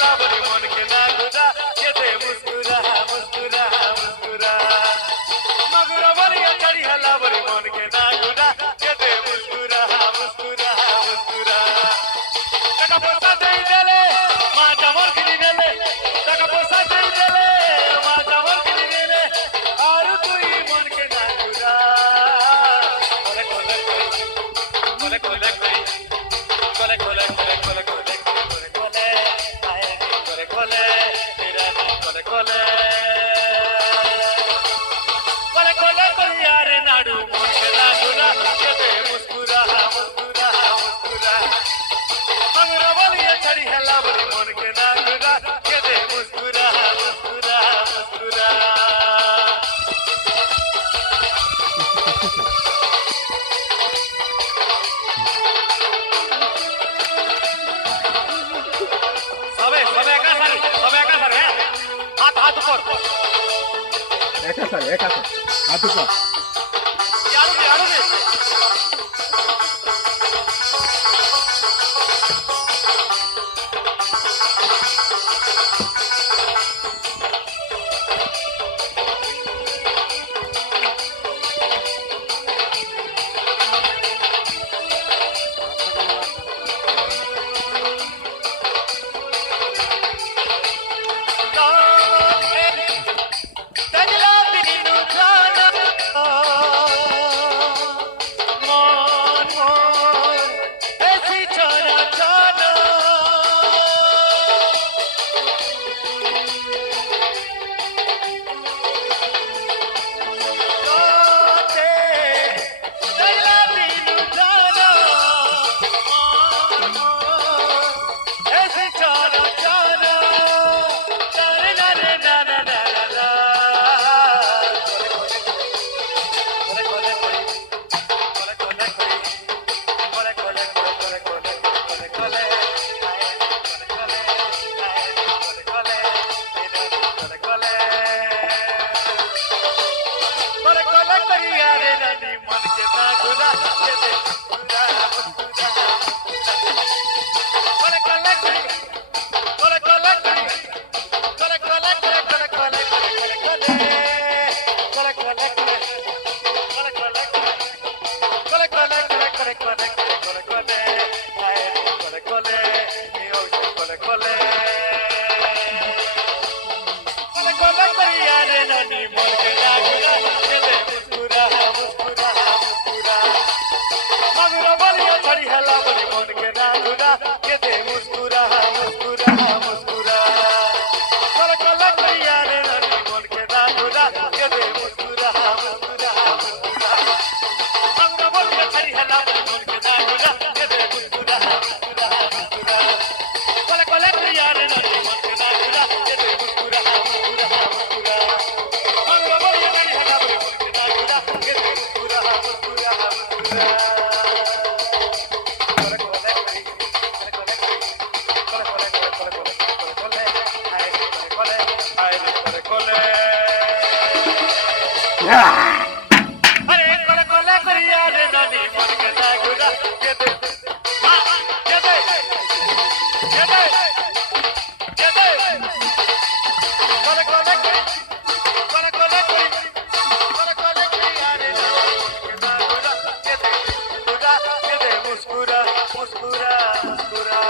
हला बड़ी मन के ना गुदा के दे मुस्कुरा मुस्कुरा मुस्कुरा मगरो बलिया चढ़ी हला बड़ी मन के ना गुदा के दे मुस्कुरा मुस्कुरा मुस्कुरा টাকা পয়সা দেই দেলে মা জামর কিনি নেলে টাকা পয়সা দেই দেলে মা জামর কিনি নেলে আর তুই মন কে না গুদা কোলে কোলে কোলে কোলে কোলে কোলে কোলে কোলে কোলে কোলে কোলে আয় কোলে কোলে তেরা কোলে কোলে কোলে কোলে কইয়া রে নাড়ু মন কে না গুদা কেতে মুস্কুরা মুস্কুরা মুস্কুরা मगरो बलिया चढ़ी हला बड़ी मन के ना गुदा के दे मुस्कुरा मुस्कुरा मुस्कुरा सबे सबे एका सारे हाथ हाथ ऊपर एका सारे हाथ ऊपर यारू रे अरे कोले कोले करिया रे नानी मन के ना गुदा के दे के दे के दे के दे कोले कोले कोले कोले कोले कोले करिया रे नानी मन के ना गुदा के दे मुस्कुरा मुस्कुरा मुस्कुरा